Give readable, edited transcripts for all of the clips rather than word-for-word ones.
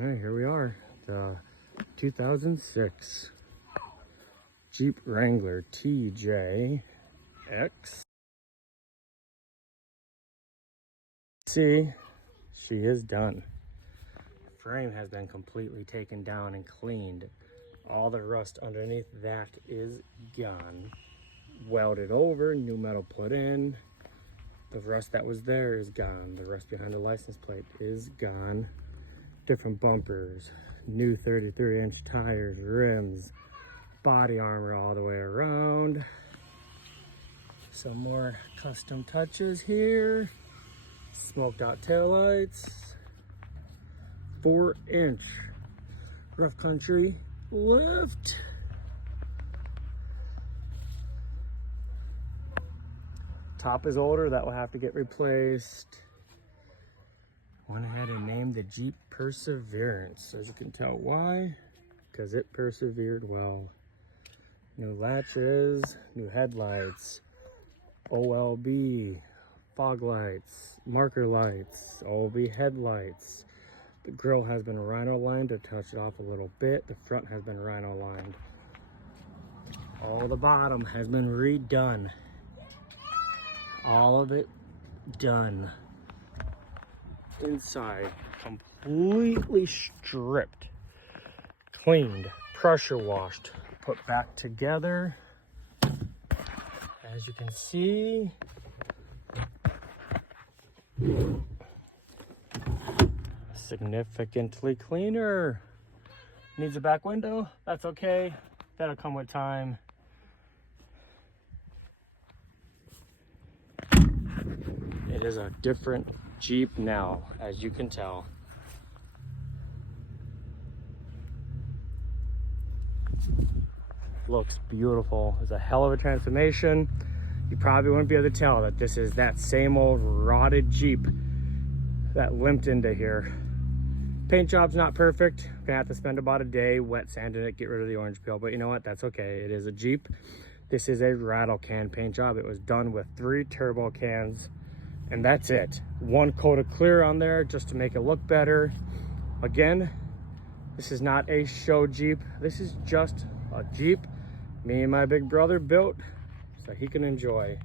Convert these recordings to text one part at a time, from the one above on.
All right, here we are, the 2006 Jeep Wrangler TJX. See, she is done. The frame has been completely taken down and cleaned. All the rust underneath that is gone. Welded over, new metal put in. The rust that was there is gone. The rust behind the license plate is gone. Different bumpers, new 33-inch tires, rims, body armor all the way around. Some more custom touches here. Smoked out taillights. 4-inch rough country lift. Top is older, that will have to get replaced. Went ahead and named the Jeep Perseverance. As you can tell why, because it persevered well. New latches, new headlights, OLB, fog lights, marker lights, OLB headlights. The grille has been rhino lined to touch it off a little bit. The front has been rhino lined. All the bottom has been redone. All of it done. Inside, completely stripped, cleaned, pressure washed, put back together. As you can see, significantly cleaner. Needs a back window, that's okay. That'll come with time. It is a different Jeep now, as you can tell. Looks beautiful. It's a hell of a transformation. You probably wouldn't be able to tell that this is that same old rotted Jeep that limped into here. Paint job's not perfect. Gonna have to spend about a day wet sanding it, get rid of the orange peel, but you know what? That's okay. It is a Jeep. This is a rattle can paint job. It was done with 3 turbo cans. And that's it. 1 coat of clear on there just to make it look better. Again, this is not a show Jeep. This is just a Jeep me and my big brother built so he can enjoy.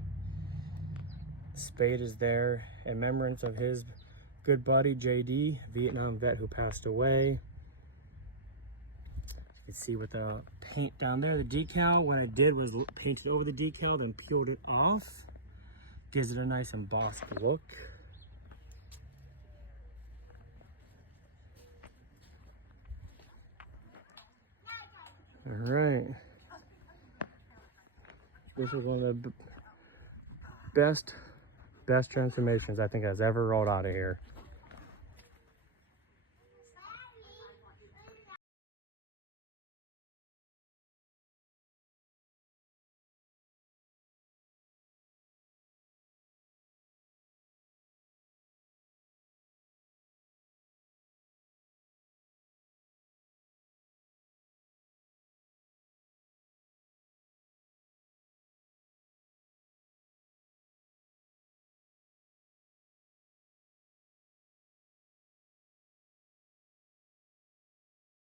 Spade is there in remembrance of his good buddy JD, Vietnam vet who passed away. You can see with the paint down there, the decal, what I did was painted over the decal, then peeled it off. Gives it a nice embossed look. All right. This was one of the best transformations I think has ever rolled out of here.